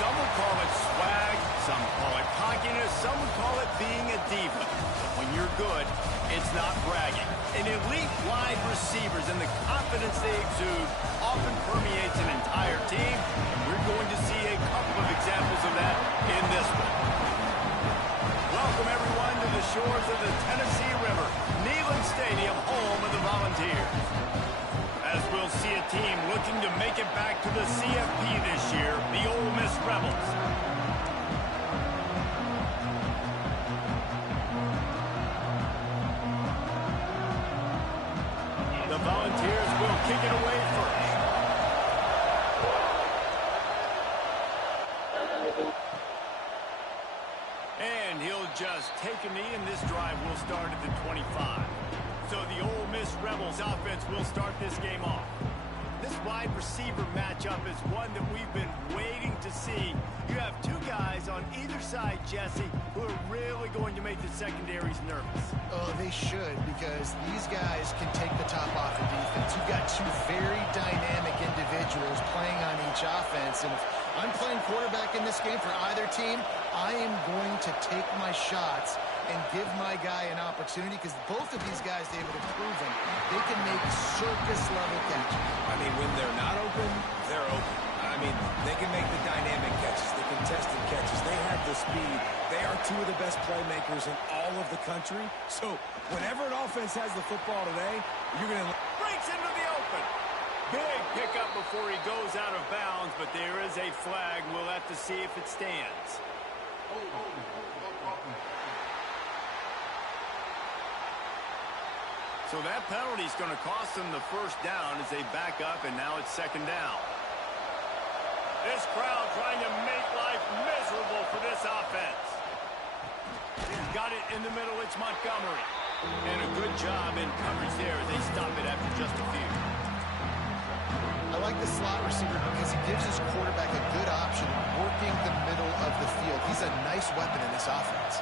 Some would call it swag, some call it cockiness, some would call it being a diva. But when you're good, it's not bragging. An elite wide receivers and the confidence they exude often permeates an entire team, and we're going to see a couple of examples of that in this one. Welcome, everyone, to the shores of the Tennessee River, Neyland Stadium, home of the Volunteers. As we'll see a team looking to make it back to the CFP this year, the Ole Miss Rebels. The Volunteers will kick it away first. And he'll just take a knee, and this drive will start at the 25. So the Ole Miss Rebels offense will start this game off. This wide receiver matchup is one that we've been waiting to see. You have two guys on either side, Jesse, who are really going to make the secondaries nervous. Oh, they should, because these guys can take the top off the defense. You've got two very dynamic individuals playing on each offense, and if I'm playing quarterback in this game for either team, I am going to take my shots and give my guy an opportunity, because both of these guys, David, have proven they can make circus-level catches. I mean, when they're not open, they're open. I mean, they can make the dynamic catches, the contested catches. They have the speed. They are two of the best playmakers in all of the country. So whenever an offense has the football today, you're going to... Breaks into the open. Big pickup before he goes out of bounds, but there is a flag. We'll have to see if it stands. So that penalty is going to cost them the first down as they back up, and now it's second down. This crowd trying to make life miserable for this offense. Got it in the middle. It's Montgomery. And a good job in coverage there as they stop it after just a few. I like the slot receiver because he gives his quarterback a good option working the middle of the field. He's a nice weapon in this offense.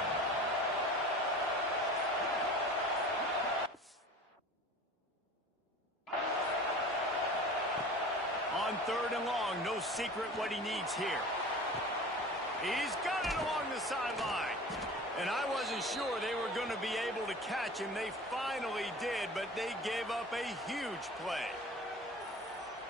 On third and long, no secret what he needs here. He's got it along the sideline. And I wasn't sure they were going to be able to catch him. They finally did, but they gave up a huge play.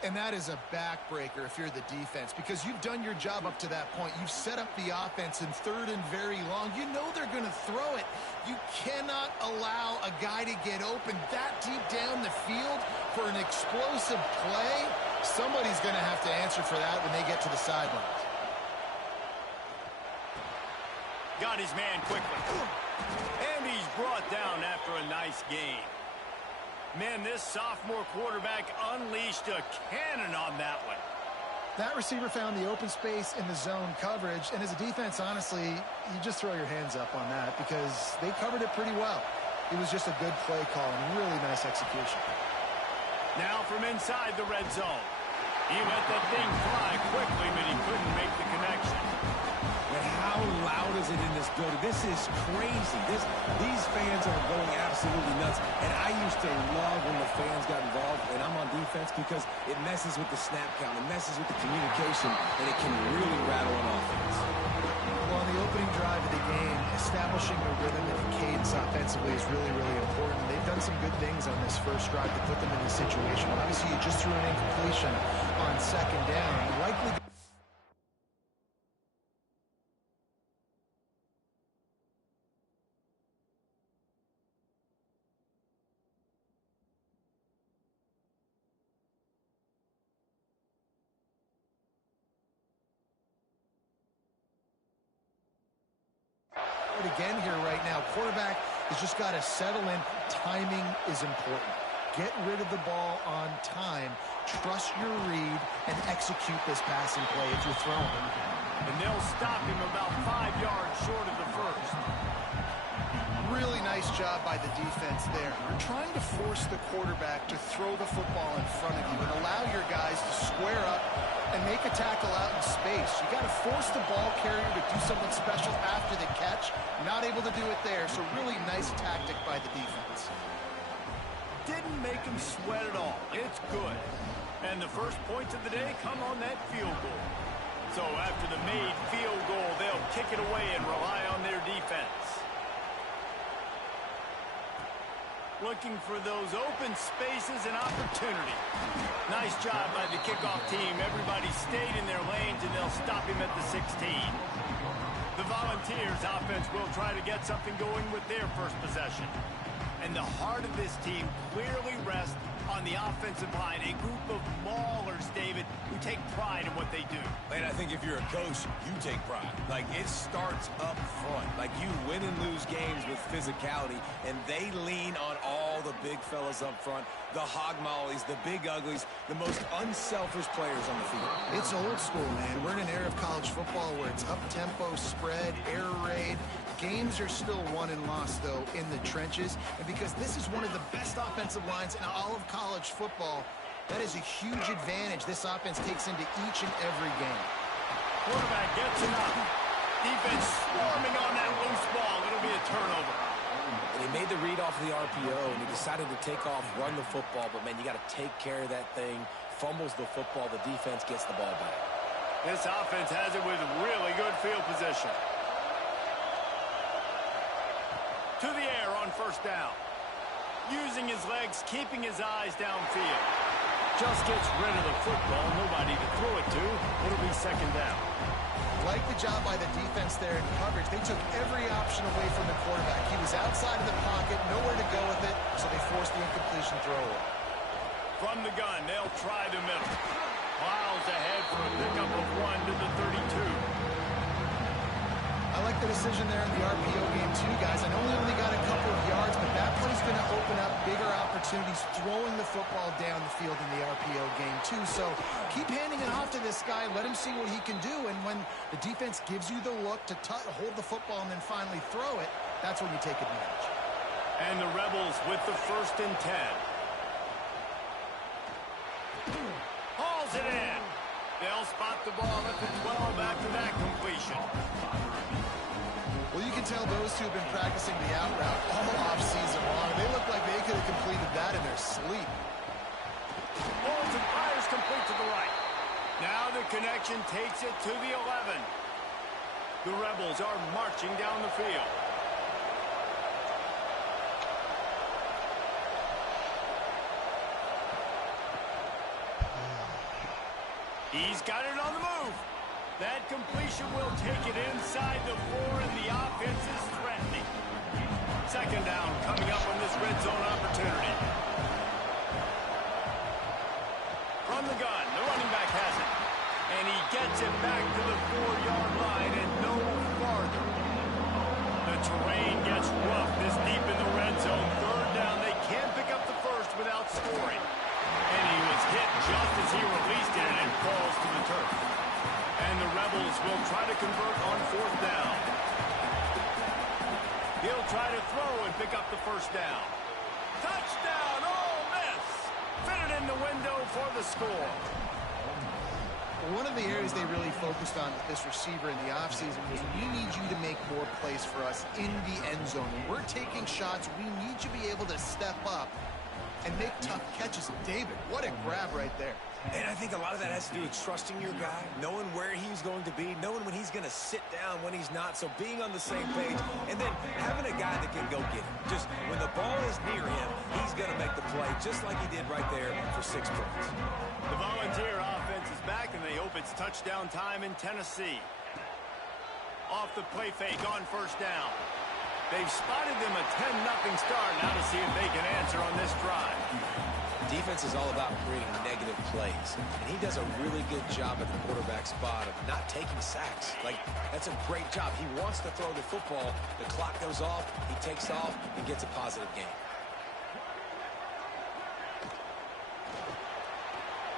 And that is a backbreaker if you're the defense, because you've done your job up to that point. You've set up the offense in third and very long. You know they're going to throw it. You cannot allow a guy to get open that deep down the field for an explosive play. Somebody's going to have to answer for that when they get to the sidelines. Got his man quickly. And he's brought down after a nice gain. Man, this sophomore quarterback unleashed a cannon on that one. That receiver found the open space in the zone coverage, and as a defense, honestly, you just throw your hands up on that because they covered it pretty well. It was just a good play call and really nice execution. Now from inside the red zone. He let that thing fly quickly, but he couldn't make the connection. And how loud is it in this building? This is crazy. These fans are going absolutely nuts. And I used to love when the fans got involved, and I'm on defense because it messes with the snap count. It messes with the communication, and it can really rattle an offense. Well, on the opening drive of the game, establishing a rhythm and a cadence offensively is really, really important. They've done some good things on this first drive to put them in this situation. Obviously, you just threw an incompletion on second down. You likely... again here right now. Quarterback has just got to settle in. Timing is important. Get rid of the ball on time. Trust your read and execute this passing play if you're throwing. And they'll stop him about 5 yards short of the first. Really nice job by the defense there. You're trying to force the quarterback to throw the football in front of you and allow your guys to square up and make a tackle out in space. You got to force the ball carrier to do something special after the catch. Not able to do it there, so really nice tactic by the defense. Didn't make him sweat at all. It's good. And the first points of the day come on that field goal. So after the made field goal, they'll kick it away and rely on their defense. Looking for those open spaces and opportunity. Nice job by the kickoff team. Everybody stayed in their lanes, and they'll stop him at the 16. The Volunteers offense will try to get something going with their first possession. And the heart of this team clearly rests on the offensive line, a group of maulers, David, who take pride in what they do. And I think if you're a coach, you take pride. Like, it starts up front. Like, you win and lose games with physicality, and they lean on all the big fellas up front, the hog mollies, the big uglies, the most unselfish players on the field. It's old school, man. We're in an era of college football where it's up-tempo, spread, air raid. Games are still won and lost, though, in the trenches. And because this is one of the best offensive lines in all of college football, that is a huge advantage this offense takes into each and every game. Quarterback gets it up. Defense swarming on that loose ball. It'll be a turnover. And he made the read off of the RPO, and he decided to take off, run the football. But, man, you got to take care of that thing. Fumbles the football. The defense gets the ball back. This offense has it with really good field position. To the air on first down. Using his legs, keeping his eyes downfield. Just gets rid of the football. Nobody to throw it to. It'll be second down. Like the job by the defense there in coverage. They took every option away from the quarterback. He was outside of the pocket, nowhere to go with it, so they forced the incompletion throw. From the gun, they'll try the middle. Miles ahead for a pickup of 1 to the 32. I like the decision there in the RPO game too, guys. I know we only got a couple of yards, but that play's going to open up bigger opportunities throwing the football down the field in the RPO game too. So keep handing it off to this guy. Let him see what he can do. And when the defense gives you the look to hold the football and then finally throw it, that's when you take advantage. And the Rebels with the 1st and 10. Hauls it in. They'll spot the ball at the 12 after that completion. Well, you can tell those two have been practicing the out route all offseason long. They look like they could have completed that in their sleep. Holds and fires complete to the right. Now the connection takes it to the 11. The Rebels are marching down the field. He's got it on the move. That completion will take it inside the 4, and the offense is threatening. Second down coming up on this red zone opportunity. From the gun, the running back has it. And he gets it back to the 4-yard line and no farther. The terrain gets rough this deep in the red zone. Third down, they can't pick up the first without scoring. And he was hit just as he released it, and it falls to the turf. And the Rebels will try to convert on 4th down. He'll try to throw and pick up the first down. Touchdown, Ole Miss! Fitted in the window for the score. One of the areas they really focused on with this receiver in the offseason was we need you to make more plays for us in the end zone. When we're taking shots, we need you to be able to step up and make tough catches. David, what a grab right there. And I think a lot of that has to do with trusting your guy, knowing where he's going to be, knowing when he's going to sit down, when he's not. So being on the same page, and then having a guy that can go get it. Just when the ball is near him, he's going to make the play, just like he did right there for 6 points. The Volunteer offense is back, and they hope it's touchdown time in Tennessee. Off the play fake on first down. They've spotted them a 10-0 start. Now to see if they can answer on this drive. Defense is all about creating negative plays, and he does a really good job at the quarterback spot of not taking sacks. Like, that's a great job. He wants to throw the football. The clock goes off, he takes off, and gets a positive gain.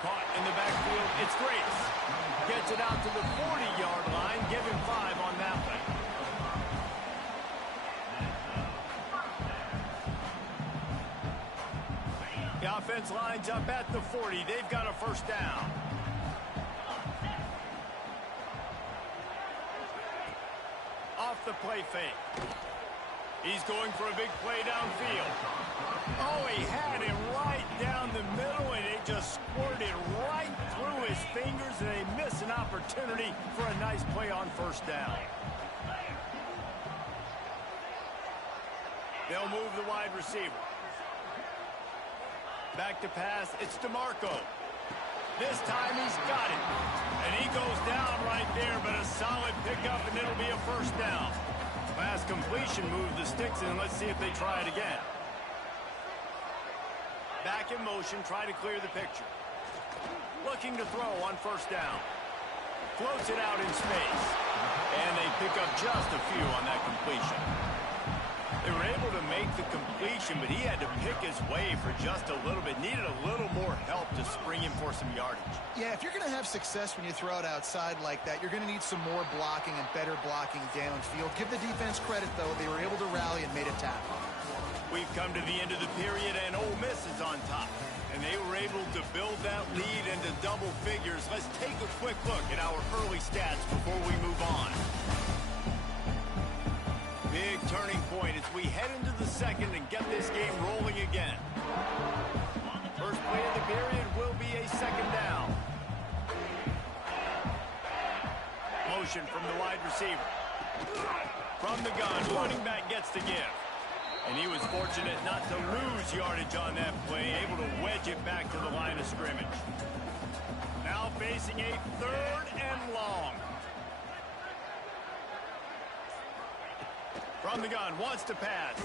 Caught in the backfield, it's Grace. Gets it out to the 40-yard line. Give him 5 on that one. The offense lines up at the 40. They've got a first down. Off the play fake. He's going for a big play downfield. Oh, he had him right down the middle, and it just squirted right through his fingers, and they missed an opportunity for a nice play on first down. They'll move the wide receiver. Back to pass, it's DeMarco. This time he's got it. And he goes down right there, but a solid pickup, and it'll be a first down. Pass completion, move the sticks in. Let's see if they try it again. Back in motion, try to clear the picture. Looking to throw on first down. Floats it out in space. And they pick up just a few on that completion. They were able to make the completion, but he had to pick his way for just a little bit. Needed a little more help to spring him for some yardage. Yeah, if you're going to have success when you throw it outside like that, you're going to need some more blocking and better blocking downfield. Give the defense credit, though. They were able to rally and made a tackle. We've come to the end of the period, and Ole Miss is on top. And they were able to build that lead into double figures. Let's take a quick look at our early stats before we move on. Big turning point as we head into the second and get this game rolling again. First play of the period will be a second down. Motion from the wide receiver. From the gun, running back gets the give. And he was fortunate not to lose yardage on that play, able to wedge it back to the line of scrimmage. Now facing a third and long. From the gun, wants to pass.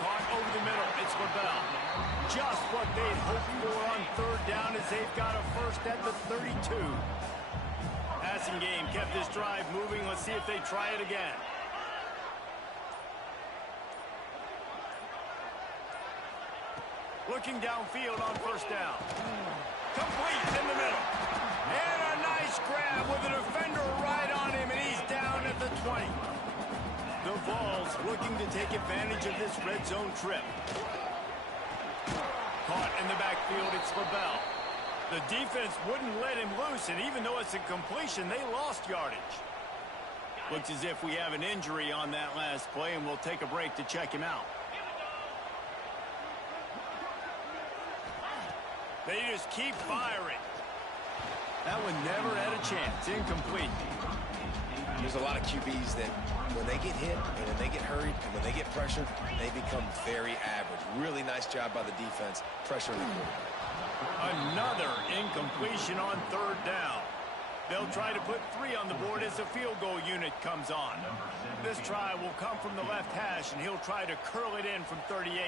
Caught over the middle, it's LaBelle. Just what they'd hoped for on third down as they've got a first at the 32. Passing game kept this drive moving. Let's see if they try it again. Looking downfield on first down. Complete in the middle. And a nice grab with a defender right on him, and he's down at the 20. The Vols looking to take advantage of this red zone trip. Caught in the backfield, it's LaBelle. The defense wouldn't let him loose, and even though it's a completion, they lost yardage. Looks as if we have an injury on that last play, and we'll take a break to check him out. They just keep firing. That one never had a chance. Incomplete. There's a lot of QBs that when they get hit and when they get hurried and when they get pressured, they become very average. Really nice job by the defense pressuring the quarterback. Another incompletion on third down. They'll try to put 3 on the board as the field goal unit comes on. This try will come from the left hash, and he'll try to curl it in from 38.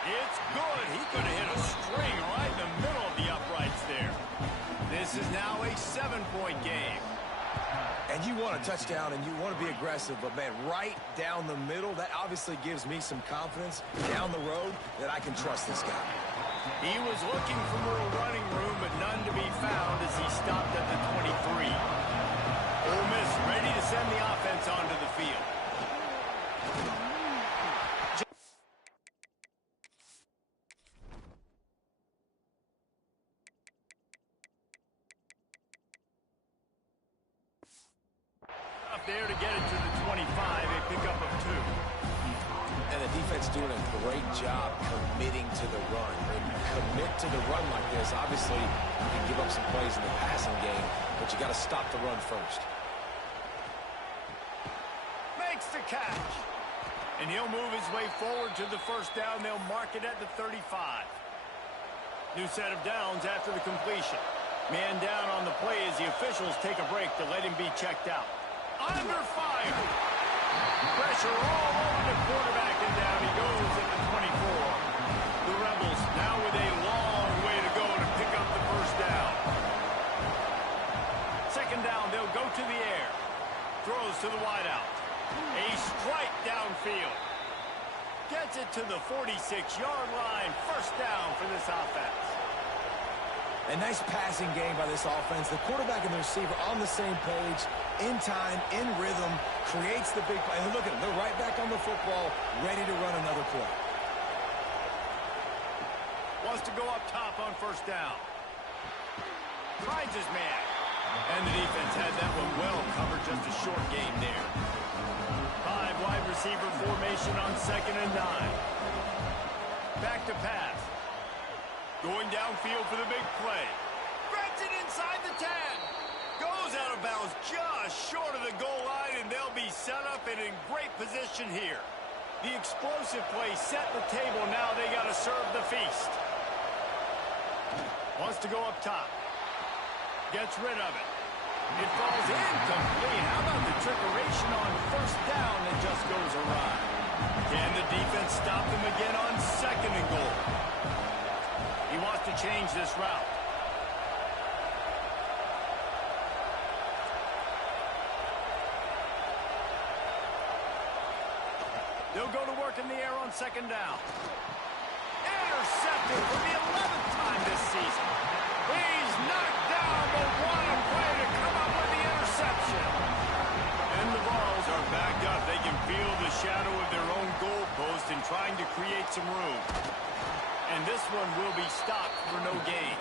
It's good. He could have hit a string right in the middle of the uprights there. This is now a 7-point game. And you want a touchdown and you want to be aggressive, but man, right down the middle, that obviously gives me some confidence down the road that I can trust this guy. He was looking for more running room, but none to be found as he stopped at the 23. Ole Miss ready to send the offense onto the field. There to get it to the 25, a pickup of 2. And the defense doing a great job committing to the run. When you commit to the run like this, obviously you can give up some plays in the passing game, but you got to stop the run first. Makes the catch. And he'll move his way forward to the first down. They'll mark it at the 35. New set of downs after the completion. Man down on the play as the officials take a break to let him be checked out. Under fire. Pressure all over the quarterback, and down he goes at the 24. The Rebels now with a long way to go to pick up the first down. Second down, they'll go to the air. Throws to the wideout. A strike downfield. Gets it to the 46-yard line. First down for this offense. A nice passing game by this offense. The quarterback and the receiver on the same page, in time, in rhythm, creates the big play. And look at them. They're right back on the football, ready to run another play. Wants to go up top on first down. Finds his man. And the defense had that one well covered, just a short game there. 5 wide receiver formation on 2nd and 9. Back to pass. Going downfield for the big play. Threads it inside the 10. Goes out of bounds just short of the goal line, and they'll be set up and in great position here. The explosive play set the table. Now they got to serve the feast. Wants to go up top. Gets rid of it. It falls incomplete. How about the trickeration on 1st down that just goes awry? Can the defense stop them again on 2nd and goal? He wants to change this route. They'll go to work in the air on 2nd down. Intercepted for the 11th time this season. He's knocked down, but what a play to come up with the interception. And the balls are backed up. They can feel the shadow of their own goalpost and trying to create some room. And this one will be stopped for no gain.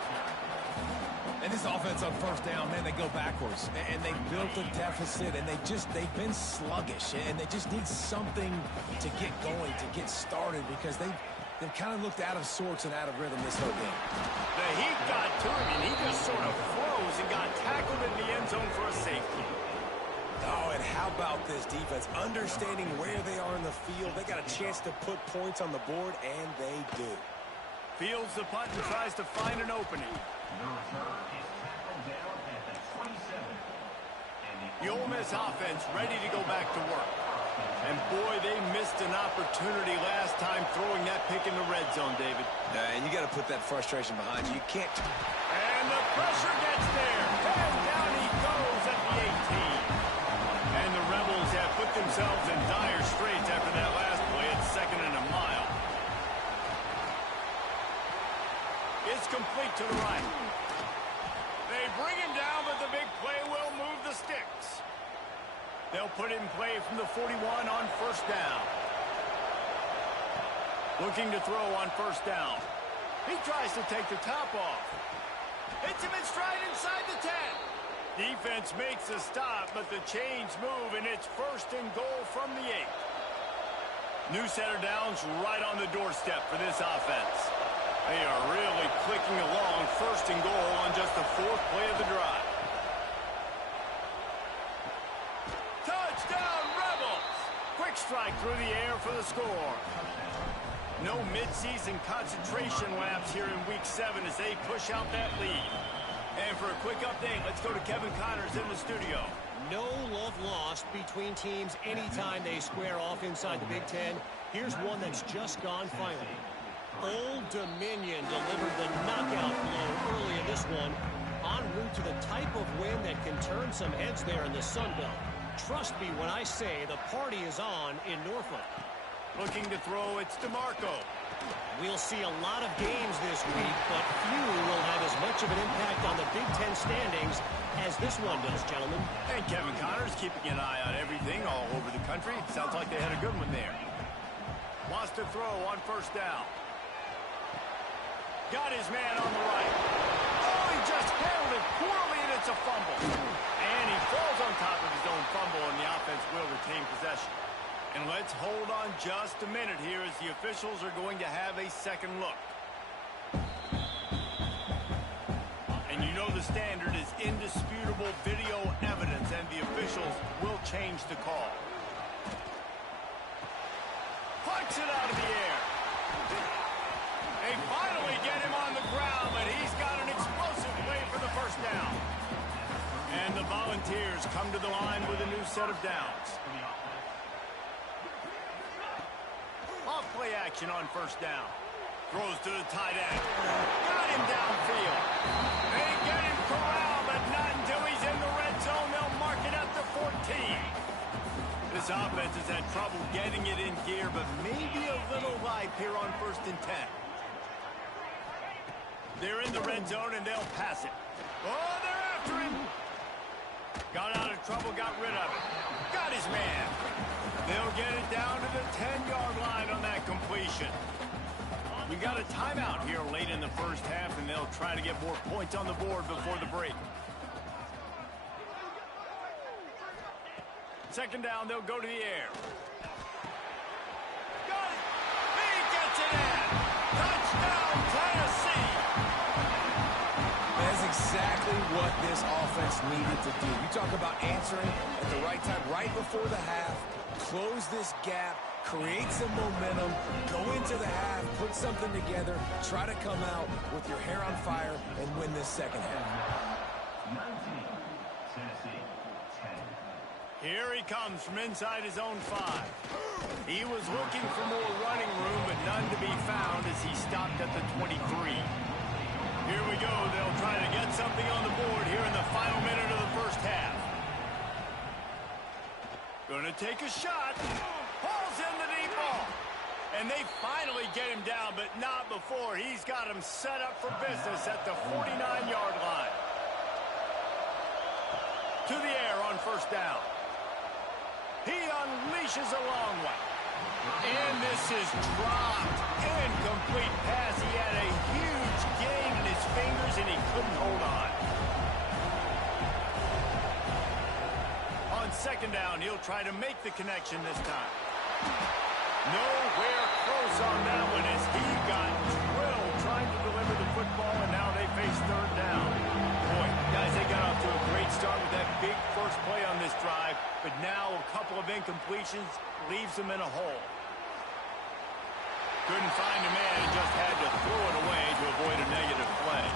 And this offense on 1st down, man, they go backwards. And they built a deficit, and they've been sluggish. And they just need something to get going, to get started, because they've kind of looked out of sorts and out of rhythm this whole game. The heat got to him, and he just sort of froze and got tackled in the end zone for a safety. Oh, and how about this defense? Understanding where they are in the field. They got a chance to put points on the board, and they do. Fields the punt and tries to find an opening. The Ole Miss offense ready to go back to work. And boy, they missed an opportunity last time throwing that pick in the red zone, David. And you got to put that frustration behind you. You can't. And the pressure gets there. And down he goes at the 18. And the Rebels have put themselves in dire straits after that last play at 2nd and a mile. It's complete to the right. They bring him down, but the big play will move the sticks. They'll put it in play from the 41 on 1st down. Looking to throw on 1st down. He tries to take the top off. Hits him in stride inside the 10. Defense makes a stop, but the chains move, and it's 1st and goal from the 8. New set of downs right on the doorstep for this offense. They are really clicking along, 1st and goal on just the 4th play of the drive. Touchdown, Rebels! Quick strike through the air for the score. No midseason concentration laps here in Week 7 as they push out that lead. And for a quick update, let's go to Kevin Connors in the studio. No love lost between teams anytime they square off inside the Big Ten. Here's one that's just gone finally. Old Dominion delivered the knockout blow early in this one, en route to the type of win that can turn some heads there in the Sun Belt. Trust me when I say the party is on in Norfolk. Looking to throw, it's DeMarco. We'll see a lot of games this week, but few will have as much of an impact on the Big Ten standings as this one does, gentlemen. And Kevin Connors keeping an eye on everything all over the country. Sounds like they had a good one there. Wants to throw on 1st down. Got his man on the right. Oh, he just handled it poorly, and it's a fumble. And he falls on top of his own fumble, and the offense will retain possession. And let's hold on just a minute here as the officials are going to have a second look. And you know the standard is indisputable video evidence, and the officials will change the call. Punch it out of the air. They finally get him on the ground, but he's got an explosive play for the 1st down. And the Volunteers come to the line with a new set of downs. Off play action on 1st down. Throws to the tight end. Got him downfield. They get him corralled, but not until he's in the red zone. They'll mark it up to 14. This offense has had trouble getting it in gear, but maybe a little life here on 1st and 10. They're in the red zone, and they'll pass it. Oh, they're after him. Got out of trouble, got rid of it. Got his man. They'll get it down to the 10-yard line on that completion. We got a timeout here late in the 1st half, and they'll try to get more points on the board before the break. Second down, they'll go to the air. Got it! He gets it in! Touchdown, Tennessee! That's exactly what this offense needed to do. You talk about answering at the right time, right before the half, close this gap, create some momentum, go into the half, put something together, try to come out with your hair on fire and win this second half. Here he comes from inside his own 5. He was looking for more running room, but none to be found as he stopped at the 23. Here we go. They'll try to get something on the board here in the final minute of the first half. Gonna take a shot. Pulls in the deep ball. And they finally get him down, but not before. He's got him set up for business at the 49-yard line. To the air on first down. He unleashes a long one. And this is dropped. Incomplete pass. He had a huge gain in his fingers, and he couldn't hold on. On second down, he'll try to make the connection this time. Nowhere close on that one as he got drilled trying to deliver the football, and now they face third down. Boy, guys, they got off to a great start with that big first play on this drive, but now a couple of incompletions leaves them in a hole. Couldn't find a man and just had to throw it away to avoid a negative play.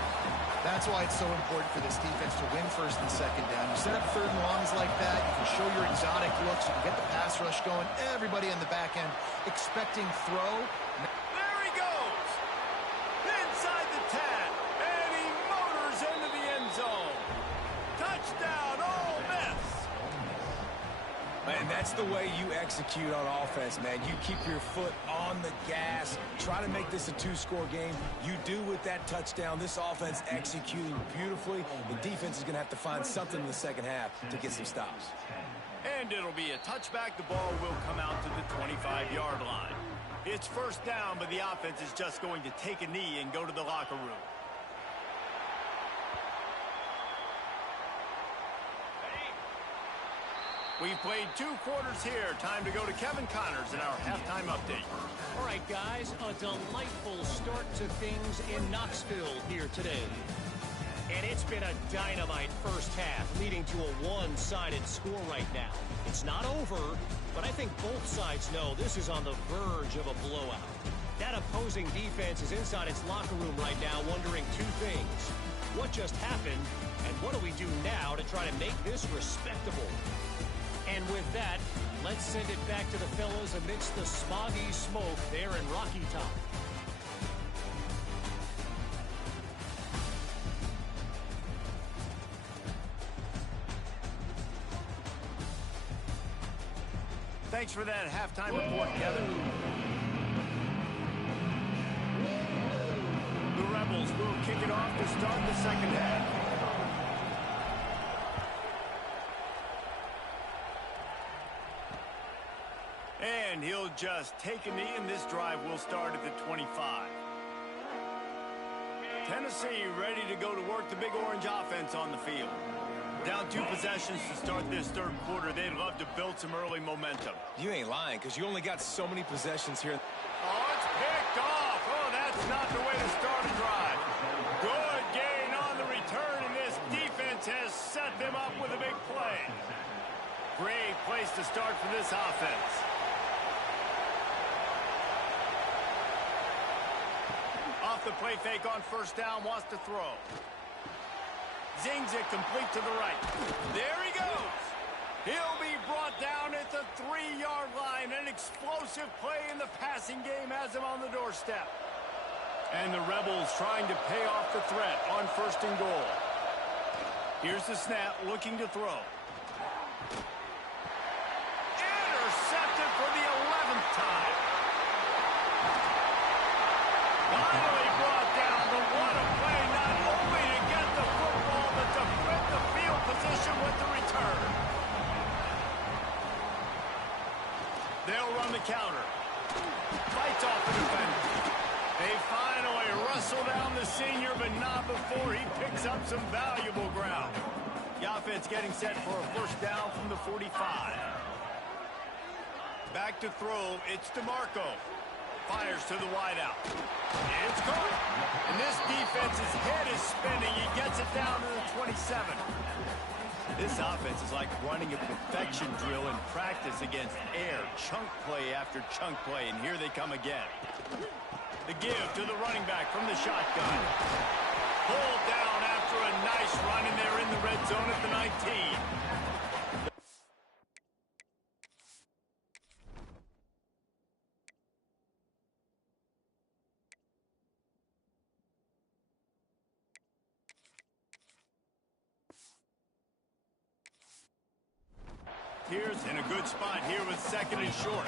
That's why it's so important for this defense to win first and second down. You set up third and longs like that, you can show your exotic looks, you can get the pass rush going, everybody on the back end expecting throw. There he goes! Inside the 10, and he motors into the end zone. Touchdown, Ole Miss! Man, that's the way you execute on offense, man. You keep your foot on the gas, try to make this a 2-score game. You do with that touchdown. This offense executing beautifully. The defense is going to have to find something in the second half to get some stops. And it'll be a touchback. The ball will come out to the 25-yard line. It's first down, but the offense is just going to take a knee and go to the locker room. We've played 2 quarters here. Time to go to Kevin Connors in our halftime update. All right, guys, a delightful start to things in Knoxville here today. And it's been a dynamite first half, leading to a one-sided score right now. It's not over, but I think both sides know this is on the verge of a blowout. That opposing defense is inside its locker room right now wondering 2 things. What just happened, and what do we do now to try to make this respectable? And with that, let's send it back to the fellas amidst the smoggy smoke there in Rocky Top. Thanks for that halftime report, Kevin. The Rebels will kick it off to start the second half. And he'll just take a knee, and this drive will start at the 25. Tennessee ready to go to work the Big Orange offense on the field. Down 2 possessions to start this third quarter. They'd love to build some early momentum. You ain't lying, because you only got so many possessions here. Oh, it's picked off. Oh, that's not the way to start a drive. Good gain on the return, and this defense has set them up with a big play. Great place to start for this offense. Off the play fake on first down, wants to throw. Zings it complete to the right. There he goes. He'll be brought down at the 3-yard line. An explosive play in the passing game has him on the doorstep. And the Rebels trying to pay off the threat on first and goal. Here's the snap, looking to throw. Intercepted for the 11th time. Finally brought down, but what a play, not only to get the football, but to flip the field position with the return. They'll run the counter. Fights off the defender. They finally wrestle down the senior, but not before he picks up some valuable ground. The offense getting set for a first down from the 45. Back to throw, it's DeMarco. Fires to the wideout. It's caught. And this defense's head is spinning. He gets it down to the 27. This offense is like running a perfection drill in practice against air. Chunk play after chunk play, and here they come again. The give to the running back from the shotgun. Pulled down after a nice run, and they're in the red zone at the 19. Here's in a good spot here with second and short.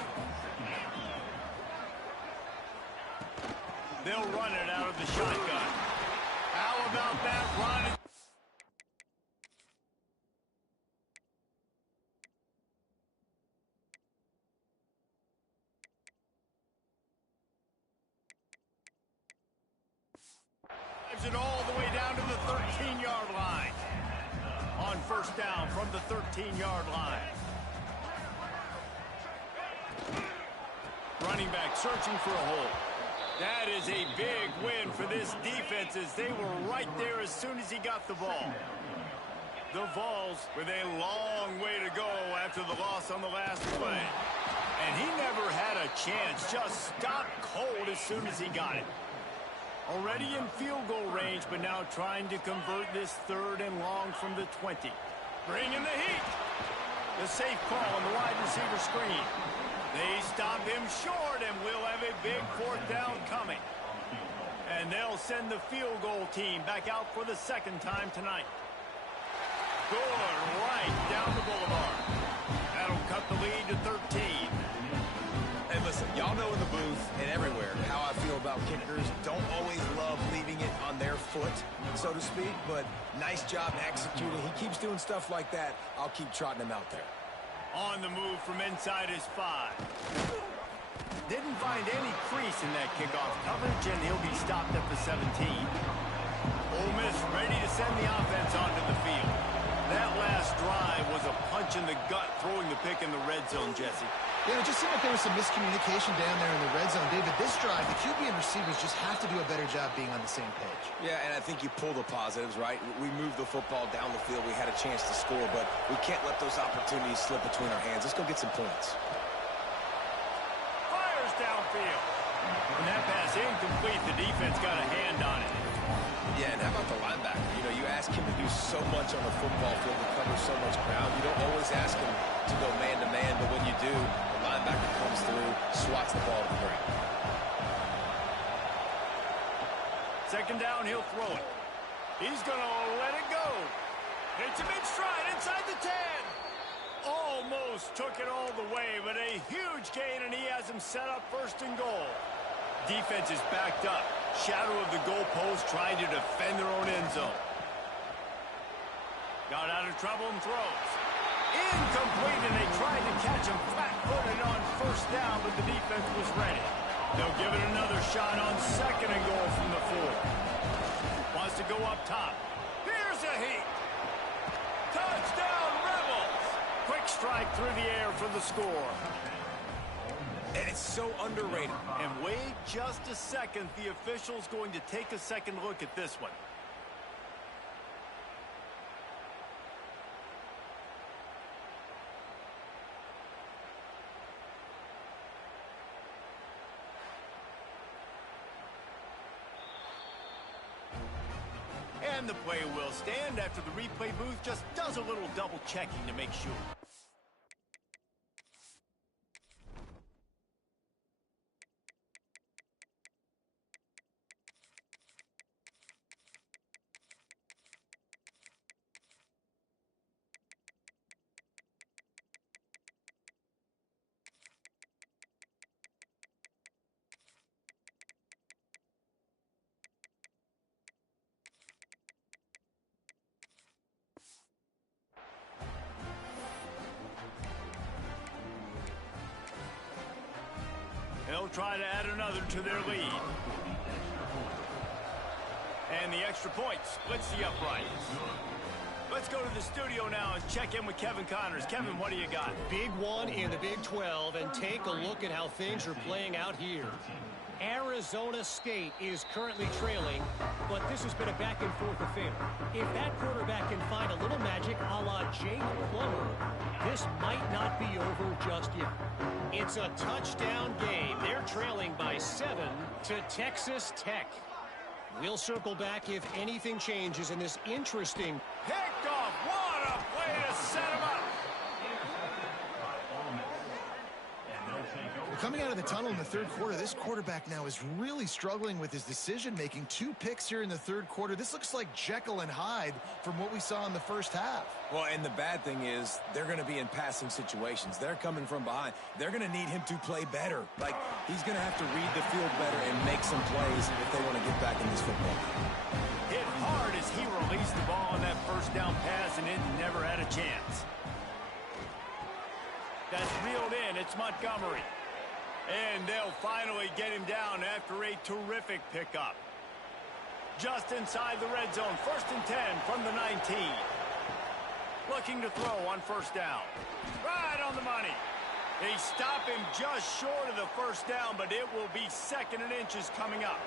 They'll run it out of the shotgun. How about that run? Drives it all the way down to the 13-yard line. On first down from the 13-yard line. Running back searching for a hole. That is a big win for this defense as they were right there as soon as he got the ball. The Vols with a long way to go after the loss on the last play. And he never had a chance, just stopped cold as soon as he got it. Already in field goal range, but now trying to convert this third and long from the 20. Bringing the heat. The safe call on the wide receiver screen. They stop him short, and we'll have a big fourth down coming. And they'll send the field goal team back out for the second time tonight. Good right down the boulevard. That'll cut the lead to 13. And listen, y'all know in the booth and everywhere how I feel about kickers. Don't always love leaving it on their foot, so to speak, but nice job executing. He keeps doing stuff like that. I'll keep trotting him out there. On the move from inside his 5. Didn't find any crease in that kickoff coverage, and he'll be stopped at the 17. Ole Miss ready to send the offense onto the field. That last drive was a punch in the gut, throwing the pick in the red zone, Jesse. Yeah, it just seemed like there was some miscommunication down there in the red zone. David, this drive, the QB and receivers just have to do a better job being on the same page. Yeah, and I think you pull the positives, right? We moved the football down the field. We had a chance to score, but we can't let those opportunities slip between our hands. Let's go get some points. Fires downfield. When that pass incomplete, the defense got a hand on it. Yeah, and how about the linebacker? You know, you ask him to do so much on the football field, to cover so much ground. You don't always ask him to go man-to-man, but when you do, the linebacker comes through, swats the ball to the ground. Second down, he'll throw it. He's going to let it go. It's a mid-stride inside the 10. Almost took it all the way, but a huge gain, and he has him set up first and goal. Defense is backed up. Shadow of the goalpost trying to defend their own end zone. Got out of trouble and throws. Incomplete, and they tried to catch him flat-footed on first down, but the defense was ready. They'll give it another shot on second and goal from the 4. Wants to go up top. Here's a heat. Touchdown, Rebels. Quick strike through the air for the score. And it's so underrated. And wait just a second. The official's going to take a second look at this one. And the play will stand after the replay booth just does a little double checking to make sure. They'll try to add another to their lead. And the extra point splits the uprights. Let's go to the studio now and check in with Kevin Connors. Kevin, what do you got? Big one in the Big 12, and take a look at how things are playing out here. Arizona State is currently trailing, but this has been a back-and-forth affair. If that quarterback can find a little magic a la Jake Plummer, this might not be over just yet. It's a touchdown game. They're trailing by 7 to Texas Tech. We'll circle back if anything changes in this interesting... Picked off. What a play to set him up. Coming out of the tunnel in the third quarter, this quarterback now is really struggling with his decision-making. 2 picks here in the third quarter. This looks like Jekyll and Hyde from what we saw in the first half. Well, and the bad thing is they're going to be in passing situations. They're coming from behind. They're going to need him to play better. Like, he's going to have to read the field better and make some plays if they want to get back in this football. Hit hard as he released the ball on that first down pass, and it never had a chance. That's reeled in. It's Montgomery. And they'll finally get him down after a terrific pickup. Just inside the red zone. 1st and 10 from the 19. Looking to throw on first down. Right on the money. They stop him just short of the first down, but it will be 2nd and inches coming up.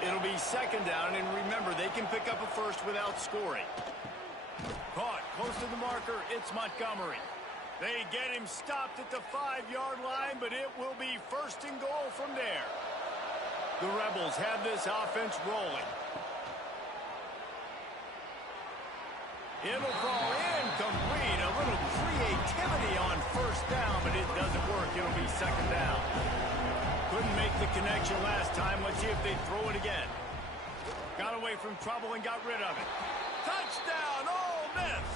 It'll be 2nd down, and remember, they can pick up a first without scoring. Caught close to the marker. It's Montgomery. They get him stopped at the 5-yard line, but it will be 1st and goal from there. The Rebels have this offense rolling. It'll fall incomplete. A little creativity on first down, but it doesn't work. It'll be 2nd down. Couldn't make the connection last time. Let's see if they throw it again. Got away from trouble and got rid of it. Touchdown, Ole Miss!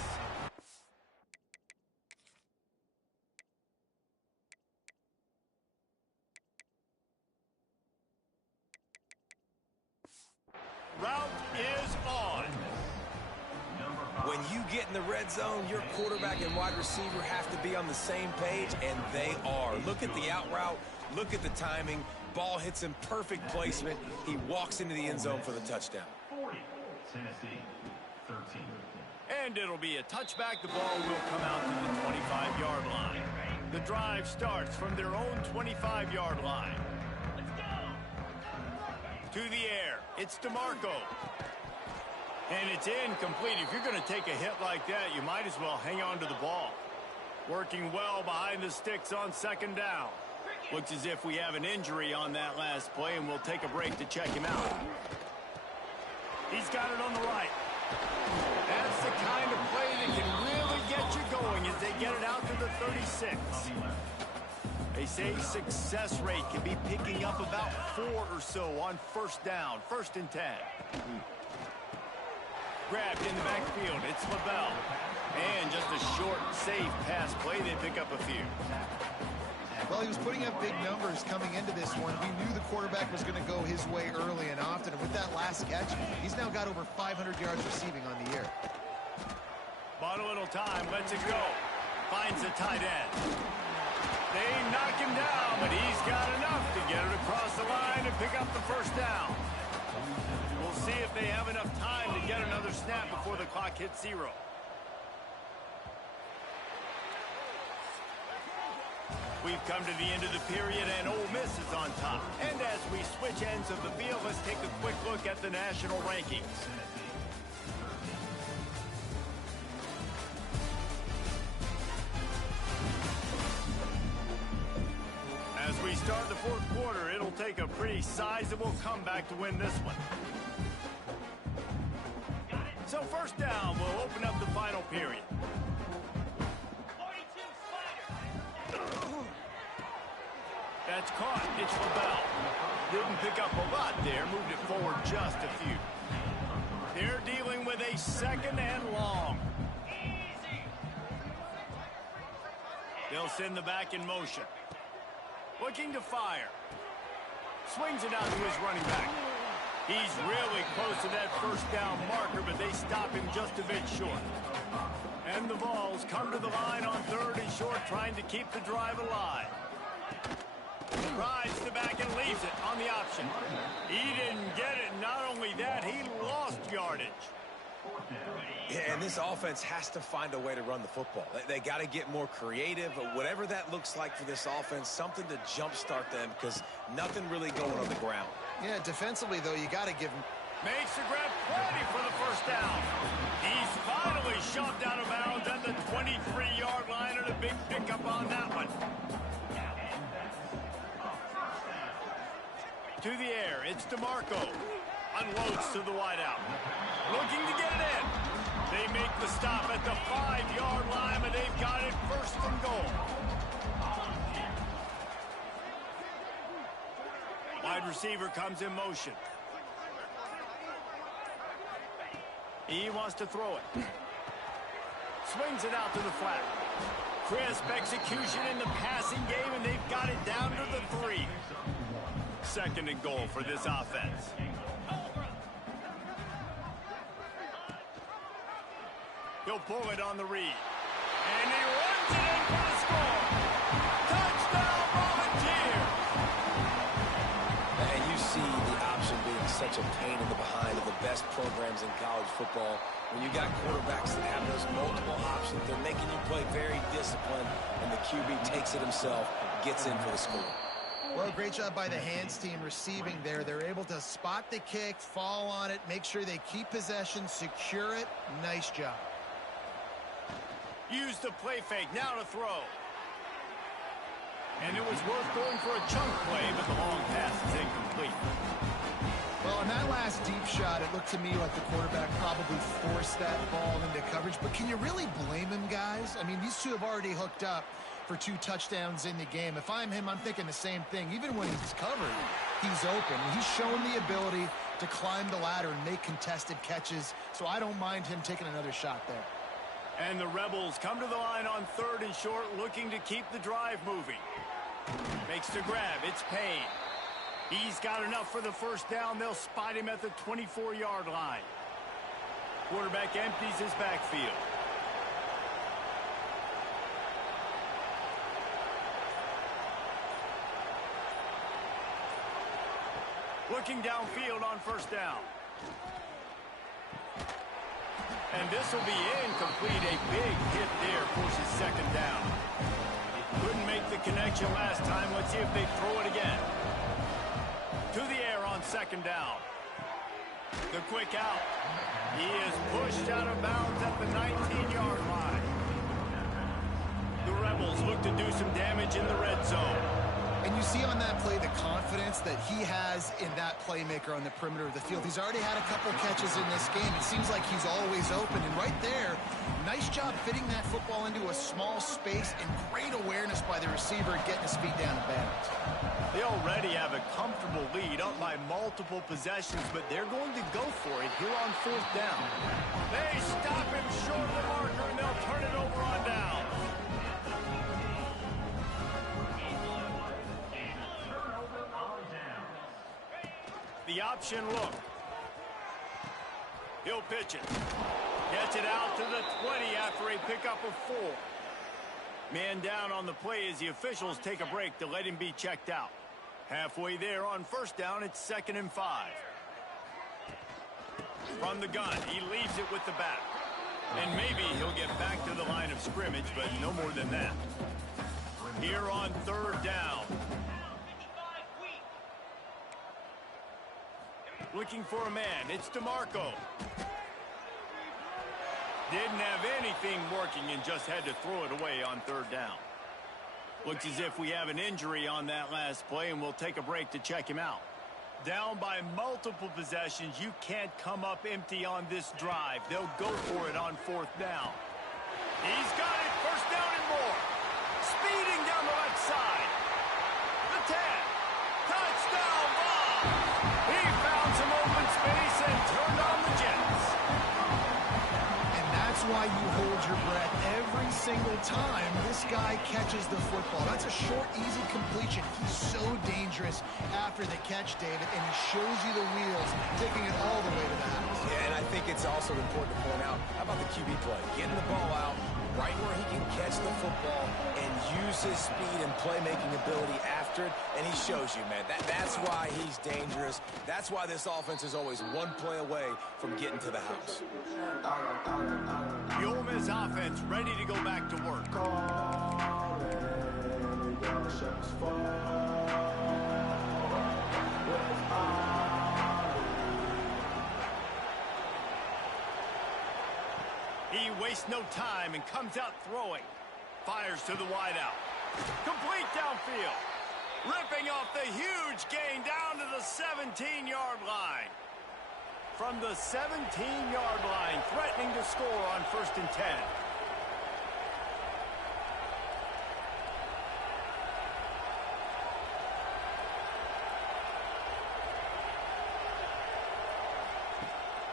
Route is on. When you get in the red zone, your quarterback and wide receiver have to be on the same page, and they are. Look at the out route. Look at the timing. Ball hits him, perfect placement. He walks into the end zone for the touchdown. 40, Tennessee, 13. And it'll be a touchback. The ball will come out to the 25-yard line. The drive starts from their own 25-yard line. To the air, it's DeMarco. And it's incomplete. If you're going to take a hit like that, you might as well hang on to the ball. Working well behind the sticks on 2nd down. Looks as if we have an injury on that last play, and we'll take a break to check him out. He's got it on the right. That's the kind of play that can really get you going as they get it out to the 36. They say success rate can be picking up about 4 or so on first down. 1st and 10. Grabbed in the backfield. It's LaBelle. And just a short, safe pass play. They pick up a few. Well, he was putting up big numbers coming into this one. We knew the quarterback was going to go his way early and often. And with that last catch, he's now got over 500 yards receiving on the year. Bought a little time. Lets it go. Finds the tight end. They knock him down, but he's got enough to get it across the line and pick up the first down. We'll see if they have enough time to get another snap before the clock hits 0. We've come to the end of the period, and Ole Miss is on top. And as we switch ends of the field, let's take a quick look at the national rankings. As we start the 4th quarter, it'll take a pretty sizable comeback to win this one. So 1st down will open up the final period. That's caught. It's LaBelle. Didn't pick up a lot there. Moved it forward just a few. They're dealing with a 2nd and long. They'll send the back in motion. Looking to fire. Swings it out to his running back. He's really close to that first down marker, but they stop him just a bit short. And the Vols come to the line on 3rd and short, trying to keep the drive alive. Drives the back and leaves it on the option. He didn't get it. Not only that, he lost yardage. Yeah, and this offense has to find a way to run the football. They got to get more creative, whatever that looks like for this offense, something to jumpstart them because nothing really going on the ground. Yeah, defensively, though, you got to give him. Makes the grab plenty for the first down. He's finally shoved out of bounds at the 23-yard line, and a big pickup on that one. To the air, it's DeMarco. Unloads to the wideout. Looking to get it in. They make the stop at the 5-yard line, but they've got it first and goal. Wide receiver comes in motion. He wants to throw it. Swings it out to the flat. Crisp execution in the passing game, and they've got it down to the 3. Second and goal for this offense. He'll pull it on the read. And he runs it in for the score. Touchdown, Volunteers! And you see the option being such a pain in the behind of the best programs in college football. When you got quarterbacks that have those multiple options, they're making you play very disciplined, and the QB takes it himself, gets in for the score. Well, great job by the hands team receiving there. They're able to spot the kick, fall on it, make sure they keep possession, secure it. Nice job. Use the play fake, now to throw. And it was worth going for a chunk play, but the long pass is incomplete. Well, on that last deep shot, it looked to me like the quarterback probably forced that ball into coverage. But can you really blame him, guys? I mean, these two have already hooked up for 2 touchdowns in the game. If I'm him, I'm thinking the same thing. Even when he's covered, he's open. He's shown the ability to climb the ladder and make contested catches, so I don't mind him taking another shot there. And the Rebels come to the line on 3rd and short, looking to keep the drive moving. Makes the grab. It's Payne. He's got enough for the first down. They'll spot him at the 24-yard line. Quarterback empties his backfield. Looking downfield on first down. And this will be incomplete. A big hit there forces second down. Couldn't make the connection last time. Let's see if they throw it again. To the air on second down. The quick out. He is pushed out of bounds at the 19-yard line. The Rebels look to do some damage in the red zone. And you see on that play the confidence that he has in that playmaker on the perimeter of the field. He's already had a couple catches in this game. It seems like he's always open. And right there, nice job fitting that football into a small space and great awareness by the receiver getting his feet down in bounds. They already have a comfortable lead up by multiple possessions, but they're going to go for it here on 4th down. They stop him short of the marker, and they'll turn it over on down. The option look. He'll pitch it. Gets it out to the 20 after a pickup of 4. Man down on the play as the officials take a break to let him be checked out. Halfway there on first down, it's 2nd and 5. From the gun, he leaves it with the back. And maybe he'll get back to the line of scrimmage, but no more than that. Here on 3rd down. Looking for a man. It's DeMarco. Didn't have anything working and just had to throw it away on 3rd down. Looks as if we have an injury on that last play, and we'll take a break to check him out. Down by multiple possessions, you can't come up empty on this drive. They'll go for it on 4th down. He's got it. First down and more. Speeding down the left side. The 10. Touchdown ball. He found some open space and turned on the Jets. And that's why you hold your breath every single time this guy catches the football. That's a short, easy completion. He's so dangerous after the catch, David, and he shows you the wheels, taking it all the way to the house. Yeah, and I think it's also important to point out, how about the QB play? Getting the ball out right where he can catch the football and use his speed and playmaking ability after it, and he shows you, man. That's why he's dangerous. That's why this offense is always one play away from getting to the house. The Ole Miss offense ready to go back to work. He wastes no time and comes out throwing. Fires to the wideout. Complete downfield. Ripping off the huge gain down to the 17-yard line. From the 17-yard line, threatening to score on 1st and 10.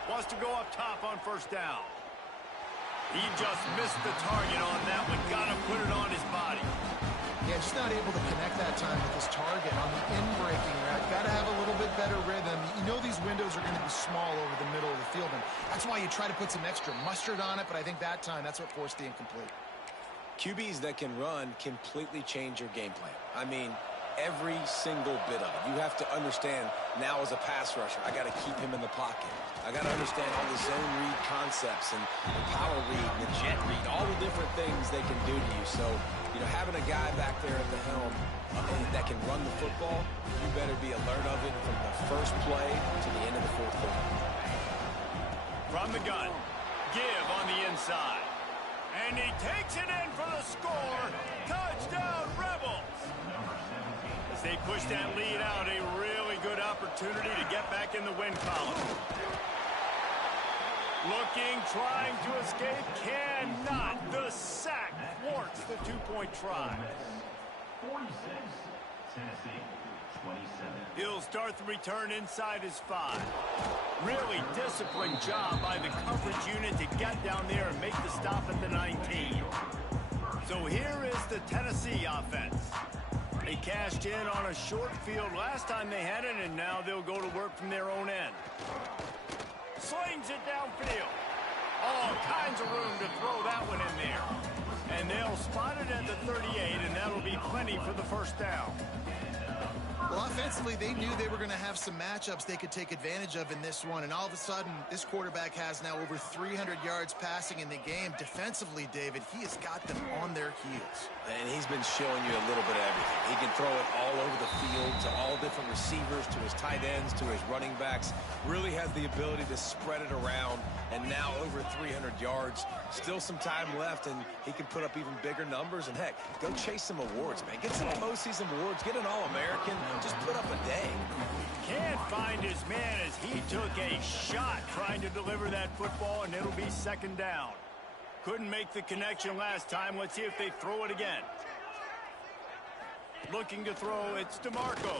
Wants to go up top on 1st down. He just missed the target on that one. Got to put it on his body. Yeah, just not able to connect that time with his target on the in-breaking route. Got to have a little bit better rhythm. You know these windows are going to be small over the middle of the field, and that's why you try to put some extra mustard on it, but I think that time that's what forced the incomplete. QBs that can run completely change your game plan. I mean, every single bit of it. You have to understand now as a pass rusher, I got to keep him in the pocket. I got to understand all the zone read concepts and the power read and the jet read, all the different things they can do to you. So, you know, having a guy back there at the helm that can run the football, you better be alert of it from the first play to the end of the 4th quarter. From the gun, give on the inside. And he takes it in for the score. Touchdown, Rebels! As they push that lead out, a really good opportunity to get back in the win column. Looking, trying to escape, cannot. The sack thwarts the 2-point try. 46, Tennessee, 27. He'll start the return inside his 5. Really disciplined job by the coverage unit to get down there and make the stop at the 19. So here is the Tennessee offense. They cashed in on a short field last time they had it, and now they'll go to work from their own end. Slings it downfield. All kinds of room to throw that one in there. And they'll spot it at the 38, and that'll be plenty for the 1st down. Well, offensively, they knew they were going to have some matchups they could take advantage of in this one, and all of a sudden, this quarterback has now over 300 yards passing in the game. Defensively, David, he has got them on their heels. And he's been showing you a little bit of everything. He can throw it all over the field to all different receivers, to his tight ends, to his running backs. Really has the ability to spread it around, and now over 300 yards. Still some time left, and he can put up even bigger numbers. And, heck, go chase some awards, man. Get some postseason awards. Get an All-American. Just put up a day. Can't find his man as he took a shot trying to deliver that football, and it'll be 2nd down. Couldn't make the connection last time. Let's see if they throw it again. Looking to throw, it's DeMarco.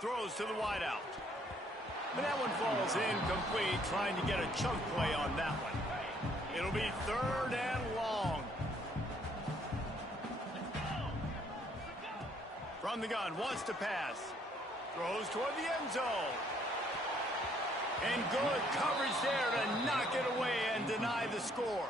Throws to the wideout. But that one falls incomplete, trying to get a chunk play on that one. It'll be 3rd and long. From the gun, wants to pass. Throws toward the end zone. And good coverage there to knock it away and deny the score.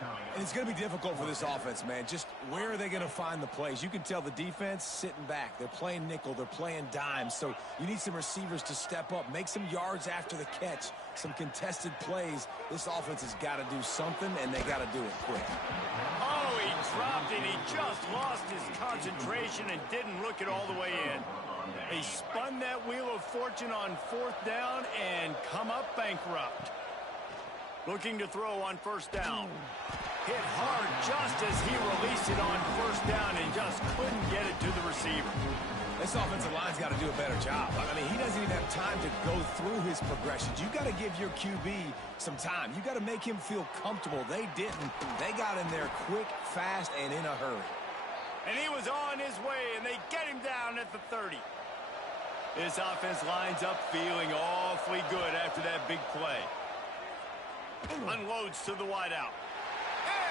And it's going to be difficult for this offense, man. Just where are they going to find the plays? You can tell the defense sitting back. They're playing nickel. They're playing dime. So you need some receivers to step up, make some yards after the catch, some contested plays. This offense has got to do something, and they got to do it quick. Oh, he dropped it. He just lost his concentration and didn't look it all the way in. They spun that wheel of fortune on 4th down and come up bankrupt. Looking to throw on 1st down. Hit hard just as he released it on 1st down and just couldn't get it to the receiver. This offensive line's got to do a better job. I mean, he doesn't even have time to go through his progressions. You got to give your QB some time. You got to make him feel comfortable. They didn't. They got in there quick, fast, and in a hurry. And he was on his way, and they get him down at the 30. This offense lines up feeling awfully good after that big play. Unloads to the wideout.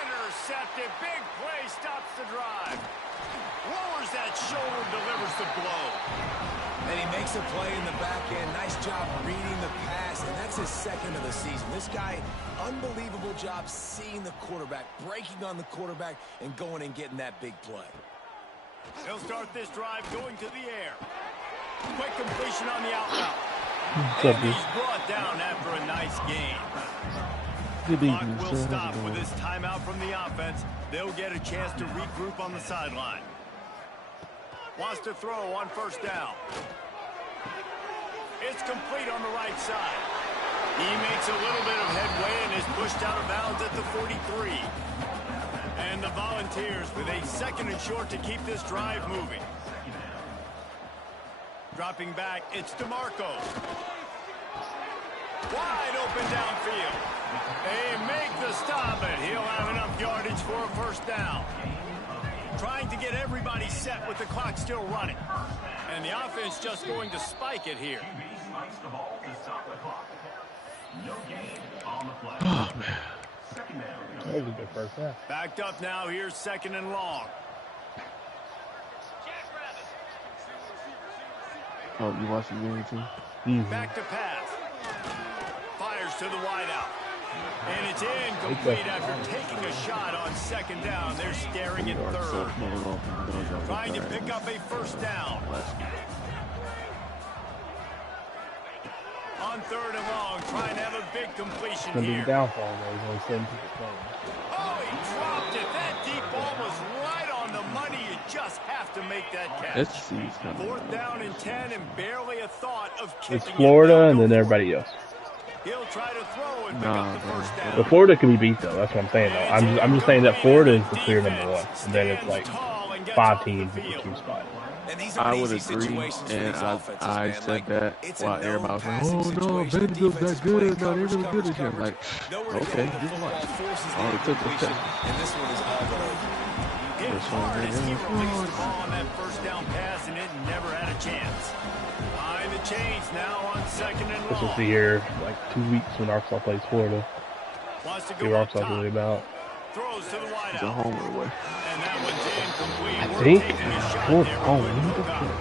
Intercepted. Big play stops the drive. Lowers that shoulder, delivers delivers the blow. And he makes a play in the back end. Nice job reading the pass, and that's his second of the season. This guy, unbelievable job seeing the quarterback, breaking on the quarterback, and going and getting that big play. He'll start this drive going to the air. Quick completion on the out route. And he's brought down after a nice game. Clock will stop with this timeout from the offense. They'll get a chance to regroup on the sideline. Wants to throw on first down. It's complete on the right side. He makes a little bit of headway and is pushed out of bounds at the 43. And the Volunteers with a second and short to keep this drive moving. Dropping back, it's DeMarco. Wide open downfield. They make the stop, and he'll have enough yardage for a first down. Trying to get everybody set with the clock still running. And the offense just going to spike it here. QB spikes the ball to stop the clock. No gain on the play. Oh, man. Second down. That was a good first half. Backed up now, here's second and long. Oh, you watching the game too? Back to pass. Fires to the wideout. And it's incomplete after taking a shot on second down. They're staring at third. Trying to pick up a first down. On third and long, trying to have a big completion Gonna be here. a downfall though. He's only 7 people playing. Oh, he dropped it. That deep ball was right on the money. You just have to make that catch. SC's coming. Fourth down and 10 and barely a thought of kicking It's it Florida down and the then field. everybody else. He'll try to throw and pick Nah, up the first bro. down. But Florida can be beat though. That's what I'm saying though. I'm just saying that Florida is the clear number one, and then it's like 5 teams with the 2 spots. And these I are would easy agree, situations for and these offenses, I man. said Like, that it's a while known everybody was like, passing "Oh no, situation. Vanderbilt's Defense that good, no, they're coverage, really good coverage, again." Like, nowhere to okay, go. The just football watch. forces All the it took was incompletion, that. and this one is all but over. Hit This one, hard as he man. released the ball on that first down pass, and it never had a chance. Behind the chains now on second and This was the long. year, like 2 weeks when Arkansas plays Florida. Wants to See go what up Arkansas top. really about. Throws to the It's a wideout. homer away. And that one's incomplete. I We're think taking a shot Florida. there, Oh, but couldn't what the hook up. fuck?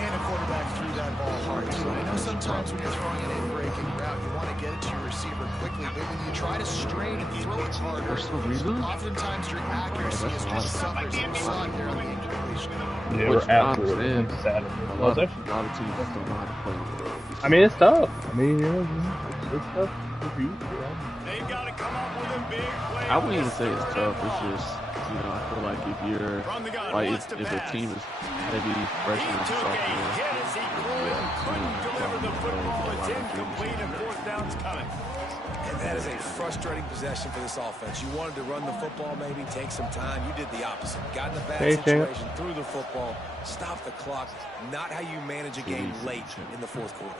And a quarterback threw that ball hard, too. I know sometimes when you're throwing an in-breaking route, you want to get it to your receiver quickly, but when you try to strain and throw it harder, What's the reason? oftentimes your accuracy that's is a going to lot of suffer as a result there on the incompletion. Yeah, Which we're I absolutely understand. sad. A Well, lot it's of actually- teams just don't know how to play on the road. Oh, I mean, it's tough. I mean, you know, it's tough for you. They've got to come up with a big play. I wouldn't on even say this it's third tough. and It's long. just, you know, I feel like if you're, From the gun, like, wants to if a pass. team is heavy He freshman and took a sophomore, hit as he couldn't deliver the football. It's incomplete and fourth down's coming. And that is a frustrating possession for this offense. You wanted to run the football, maybe take some time. You did the opposite. Got in a bad Hey, champ. situation, threw the football, stopped the clock. Not how you manage a game late in the fourth quarter.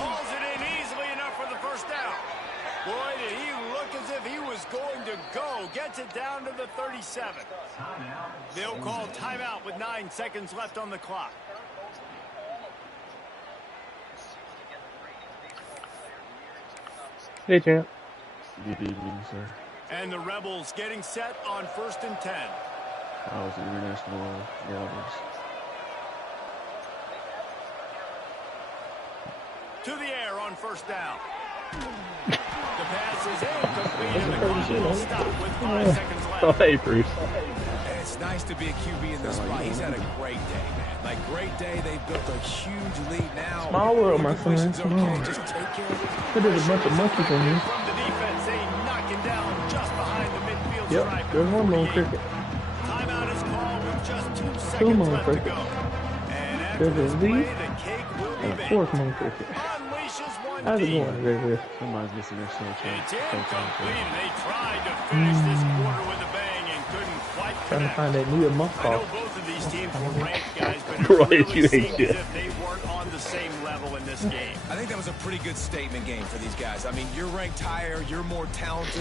Hauls it in easily enough for the first down. Boy, did he look as if he was going to go. Gets it down to the 37. They'll call timeout with 9 seconds left on the clock. Hey, champ. Good evening, sir. And the Rebels getting set on 1st and 10. How was the international waters? To the air on first down. The pass is incomplete, and the clock will stop with 5 seconds Oh, left. hey, Bruce. And it's nice to be a QB in this spot. He's had a great day, man. Like, great day. They've built a huge lead now. Small world, my Incompletion's friend. okay. Just take care of it. There's a bunch of monkeys on here. From the defense, they knock him down just behind the midfield Yep, stripe. there's one more cricket. Timeout is called with just 2 Two seconds more left to cricket. go. And after There's this a play, lead the cake will be and a baked. fourth moon cricket. Unleashes one How's it deep. going right here? Somebody's missing their cell phone. It's incomplete, and they tried to finish this quarter with a bang and couldn't quite Trying to connect. find that new month I know call. both of these teams were ranked, guys, but it Right, really you ain't seemed shit. as if they weren't on the same level in this game. I think that was a pretty good statement game for these guys. I mean, you're ranked higher, you're more talented.